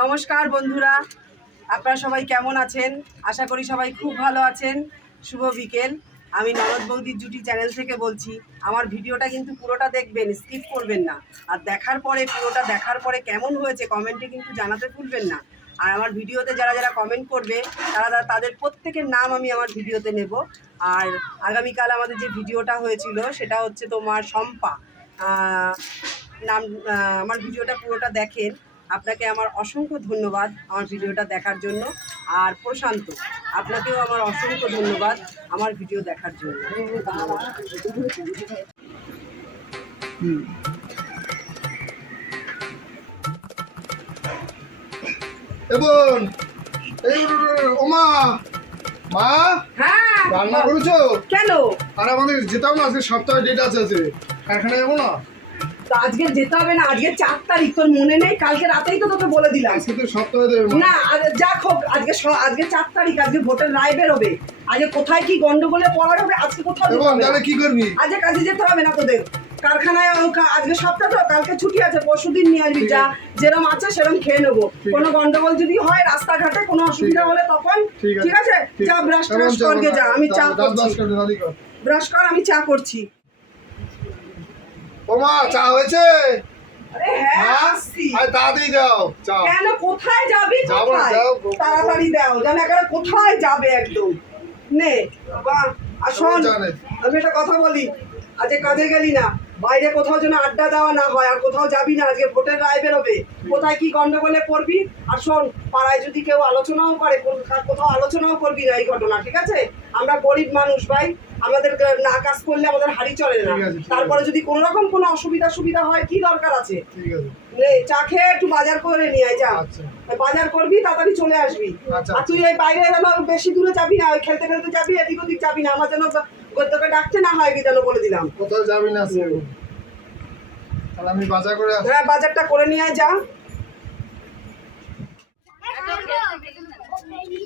নমস্কার বন্ধুরা, আপনারা সবাই কেমন আছেন? আশা করি সবাই খুব ভালো আছেন। শুভ বিকেল। আমি নরদ বৌদির জুটি চ্যানেল থেকে বলছি, আমার ভিডিওটা কিন্তু পুরোটা দেখবেন, স্কিপ করবেন না। আর দেখার পরে, পুরোটা দেখার পরে কেমন হয়েছে কমেন্টে কিন্তু জানাতে ভুলবেন না। আর আমার ভিডিওতে যারা যারা কমেন্ট করবে, তারা তাদের প্রত্যেকের নাম আমি আমার ভিডিওতে নেব। আর আগামীকাল আমাদের যে ভিডিওটা হয়েছিল, সেটা হচ্ছে তোমার শম্পা। নাম আমার ভিডিওটা পুরোটা দেখেন। আপনাকে আমার অসংখ্য ধন্যবাদ আমার ভিডিওটা দেখার জন্য। আর প্রশান্ত আপনাকেও আমার অসংখ্য ধন্যবাদ আমার ভিডিও দেখার জন্য। এবং ওমা মা হ্যাঁ। রান্না করেছ? কেন? আর আমাদের যেতাম না আজকে সপ্তাহে ডেট আছে আছে কারখানায় যাব না? তা আজকে যেতে হবে না আজকে চার তারিখ তোর মনে নেই? কালকে রাতেই তো তোকে বলে দিলাম। না আর যা হোক আজকে আজকে চার তারিখ আজকে ভোটের রায় বেরোবে। আজকে কোথায় কি গন্ডগোলে পড়া হবে আজকে কোথাও কি করবি? আজকে কাজে যেতে হবে না তোদের। কারখানায় আজকে সপ্তাহ তো কালকে ছুটি আছে পরশু দিন নিয়ে আসবি যা আছে। যেরকম আছে সেরকম খেয়ে নেব। কোনো গন্ডগোল যদি হয় রাস্তাঘাটে কোনো অসুবিধা হলে তখন ঠিক আছে। যা ব্রাশ ট্রাশ না, যা আমি চা করছি। ব্রাশ কর আমি চা করছি। ওমা চা হয়েছে? হ্যাঁ হ্যাঁ? তাড়াতাড়ি দাও চা কেন কোথায় যাবি। তাড়াতাড়ি দাও যেন একেবারে কোথায় যাবে একদম। নে আর শোন। আমি একটা কথা বলি আজকে কাজে গেলি না। বাইরে কোথাও যেন আড্ডা দেওয়া না হয় আর কোথাও যাবি না আজকে ভোটের রায় বেরোবে। কোথায় কি গন্ডগোলে পড়বি? আর শোন পাড়ায় যদি কেউ আলোচনাও করে কোথাও আলোচনাও করবি না এই ঘটনা ঠিক আছে? আমরা গরিব মানুষ ভাই আমাদের না কাজ করলে আমাদের হাড়ি চলে না। তারপরে যদি কোনো রকম কোনো অসুবিধা সুবিধা হয় কি দরকার আছে? চা খেয়ে একটু বাজার করে নিয়ে আয় যা। আচ্ছা। বাজার করবি তাড়াতাড়ি চলে আসবি। আচ্ছা। আর তুই এই বাইরে বেশি দূরে যাবি না ওই খেলতে খেলতে যাবি এদিক ওদিক যাবি না আমার যেন তোকে ডাকতে না হয় যেন বলে দিলাম। কোথাও যাবি না তাহলে আমি বাজার করে আসি হ্যাঁ বাজারটা করে নিয়ে যা।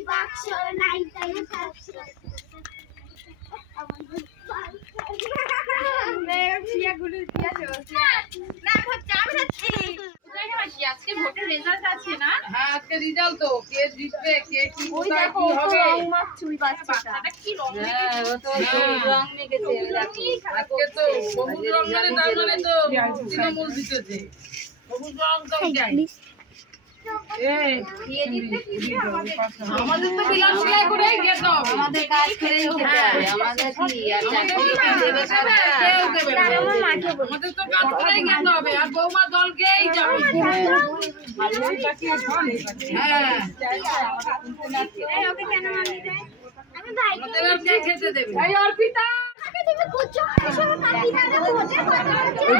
বাক্স নাই তাই আজকে ভোটের রেজাল্ট আছে না হ্যাঁ আজকে রেজাল্ট তো কে জিতবে কে কি কোথায় কি হবে চুল বাচ্চাটা কি রং হ্যাঁ, আজকে তো সবুজ রং মানে তার মানে তো তৃণমূল জিতেছে। সবুজ রং তো যাই খেতে দেবে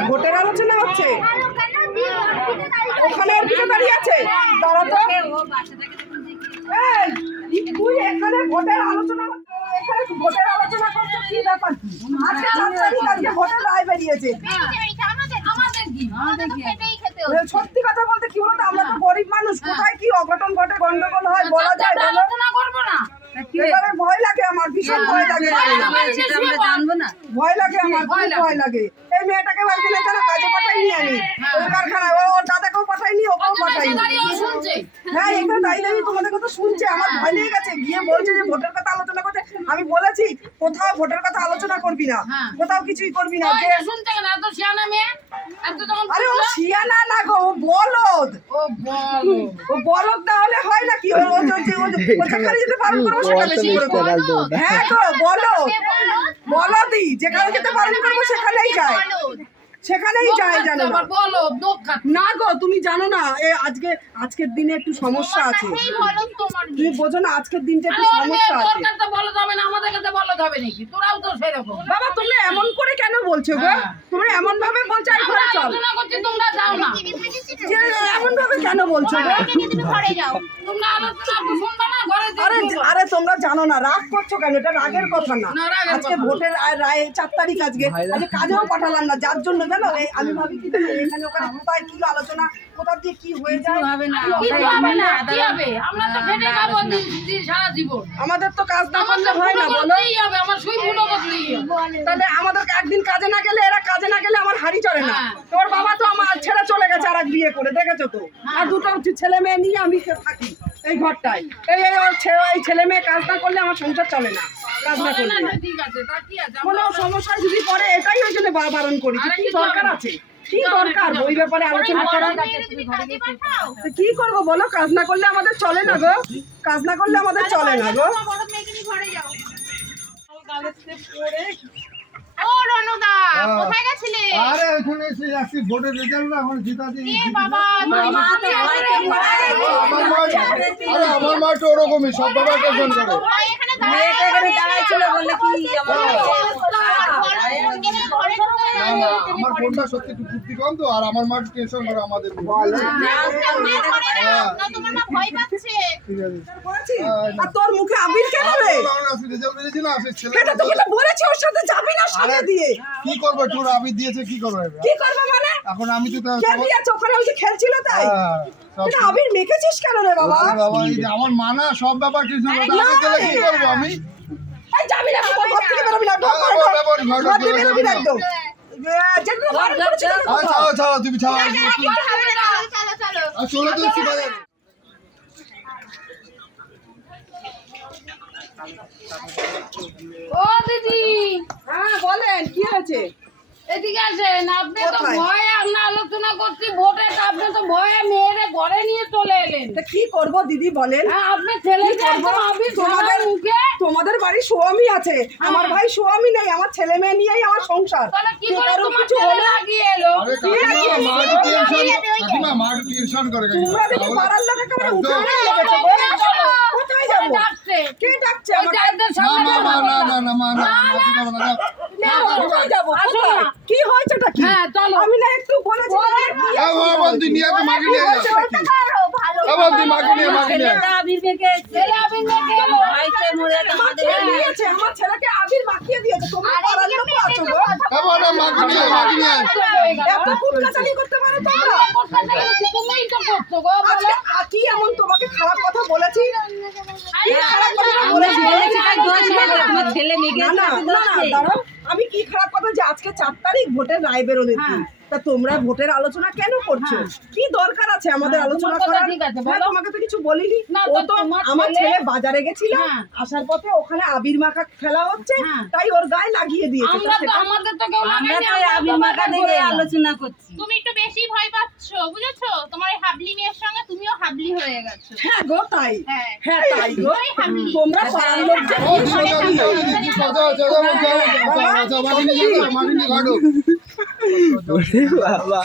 ভোটের আলোচনা হচ্ছে। ওখানে এই, তুই এখানে ভোটের আলোচনা এখানে ভোটের আলোচনা করছ কি ব্যাপার কি? আজকে চার আজকে ভোটের রায় বেরিয়েছে সত্যি কথা বলতে কি বলতো আমরা তো গরিব মানুষ কোথায় কি অঘটন ঘটে গন্ডগোল হয় বলা যায় আলোচনা করব না এবারে ভয় লাগে আমার ভীষণ ভয় লাগে ভয় লাগে আমার ভয় লাগে শুনছে। হ্যাঁ এখানে দাঁড়িয়ে দাঁড়িয়ে তোমাদের কথা শুনছে? আমার ভয় লেগে গেছে। গিয়ে বলছে যে ভোটের কথা আলোচনা করছে আমি বলেছি কোথাও ভোটের কথা আলোচনা করবি না। হ্যাঁ। কোথাও কিছুই করবি না। যে যে শুনতে গেলে এত শিয়ানা মেয়ে আরে ও শিয়ানা না গো ও বলদ। ও বলো ও বলদ না হলে হয় না কি? ও ও যে- যে- ও যেখানে যেতে বারণ করব সেটা বেশি করে হ্যাঁ গো বলদ। বলদি? যেখানে যেতে বারণ করব সেখানেই যায়। সেখানেই যায় জানো না। বলো না গো তুমি জানো না এ আজকে আজকের দিনে একটু সমস্যা আছে। তুমি বোঝো না আজকের দিনটা একটু সমস্যা আছে। বলো যাবে না আমাদের কাছে বলো যাবে নাকি? তোরাও তো সেরকম। বাবা তুমি এমন করে কেন বলছো গো? হ্যাঁ। তুমি এমন ভাবে বলছো ঘরে চল। তোমরা যাও না। কেন বলছো আরে আরে তোমরা জানো না রাগ করছ কেন? এটা রাগের কথা না। আজকে ভোটের রায় চার তারিখ আজকে। আজকে কাজেও পাঠালাম না যার জন্য জানো আমি ভাবি কি এখানে ওখানে কোথায় কি আলোচনা কোথা দিয়ে কি হয়ে যায়? হবে না কিছু হবে না? কি হবে? আমরা তো খেটে খাব দিন- দিন সারা জীবন। আমাদের তো কাজ না করলে হয় না বলো। হবে আমার সুই ভুলো হবে। তাহলে আমাদের একদিন কাজে না গেলে এরা কাজে না গেলে আমার হাড়ি চড়ে না। হ্যাঁ। তোর বাবা তো আমার ছেড়ে চলে গেছে আর এক বিয়ে করে দেখেছ তো? আর দুটো ছেলে মেয়ে নিয়ে আমি থাকি এই ঘরটায়। এই এই ওর ছে- এই ছেলে মেয়ে কাজ না করলে আমার সংসার চলে না কাজ না করলে। ঠিক আছে তা কি আছে? কোনো সমস্যা যদি পড়ে এটাই ওই জন্য বারণ করি কি দরকার আছে? কি দরকার? ওই ব্যাপারে আলোচনা করার তো কি করব বলো? কাজ না করলে আমাদের চলে না গো। কাজ না করলে আমাদের চলে না গো। আমার মা তো ওরকমই সব বাবা টেনশন করে ভাই এখানে মেয়েটা এখানে দাঁড়াইছিল বললে কি আমার না, না, আমার ফোনটা সত্যি একটু কম তো আর আমার মা টেনশন করে আমাদের নিয়ে। হ্যাঁ, তোমার মা ভয় পাচ্ছে ঠিক আছে বলেছি? আর তোর মুখে আবির কেন রে সেটা তোকে তো বলেছি ওর সাথে যাবি না সাথে দিয়ে কি করব একটু আমি দিয়েছে কি করব কি করব মানে এখন আমি তো ওখানে ওই যে খেলছিল তাই হ্যাঁ, সব এটা আবির মেখেছিস কেন রে বাবা বাবা, আমার মানা সব ব্যাপার টেনশন করে আমি কি করব আমি এই যাবি না তুই ঘর থেকে বেরোবি না হ্যাঁ, ঘরে ঘর বেরোবি না একদম ছাড়ো ছাড়ো তুমি ছাড়ো চলো তো ও দিদি হ্যাঁ বলেন কি হয়েছে এদিকে আসেন আপনি তো ভয়ে আমরা আলোচনা করছি ভোটের আপনি তো ভয়ে মেয়েরে ঘরে নিয়ে চলে এলেন তা কি করব দিদি বলেন হ্যাঁ আপনি আবির তোমাদের মুখে তোমাদের বাড়ি স্বামী আছে আমার ভাই স্বামী নেই আমার ছেলে মেয়ে নিয়েই আমার সংসার তাহলে কি করে তোমার কিছু ছেলে লাগিয়ে এলো তোমরা দেখি পাড়ার লোক একেবারে একদম। উঠে নিয়ে গেছে গো। কোথায় যাব ডাকছে কে ডাকছে না না। না না না করব না কি হয়েছেটা কি হ্যাঁ, আমি না একটু বলেছি হয়েছে আমার ছেলেকে আবির মাখিয়ে দিয়েছে হয়ে কি এমন তোমাকে খারাপ কথা বলেছি খারাপ কথা বলেছি বলেছি তাই দোষ নেই, তোমার ছেলে দাঁড়াও আমি কি খারাপ কথা যে আজকে চার তারিখ ভোটের রায় বেরোলে হ্যাঁ। তা তোমরা ভোটের আলোচনা কেন করছ কি দরকার আছে আমাদের হ্যাঁ, আলোচনা করার ঠিক আছে, হ্যাঁ, বলো। তোমাকে তো কিছু বলিনি ও তো আমার ছেলে- বাজারে গেছিল হ্যাঁ। আসার পথে ওখানে আবির মাখা খেলা হচ্ছে হ্যাঁ। তাই ওর গায়ে লাগিয়ে দিয়েছে আমরা তো আমাদের তো কেউ লাগাইনি, আমরা আবির মাখা এলাম। আলোচনা করছি তুমি একটু বেশি ভয় পাচ্ছ বুঝেছ তোমার এই হাবলি মেয়ের হাবলি হয়ে গেছে হ্যাঁ গো তাই হ্যাঁ। হ্যাঁ তাই গো তোমরা পাড়ার লোক বাবা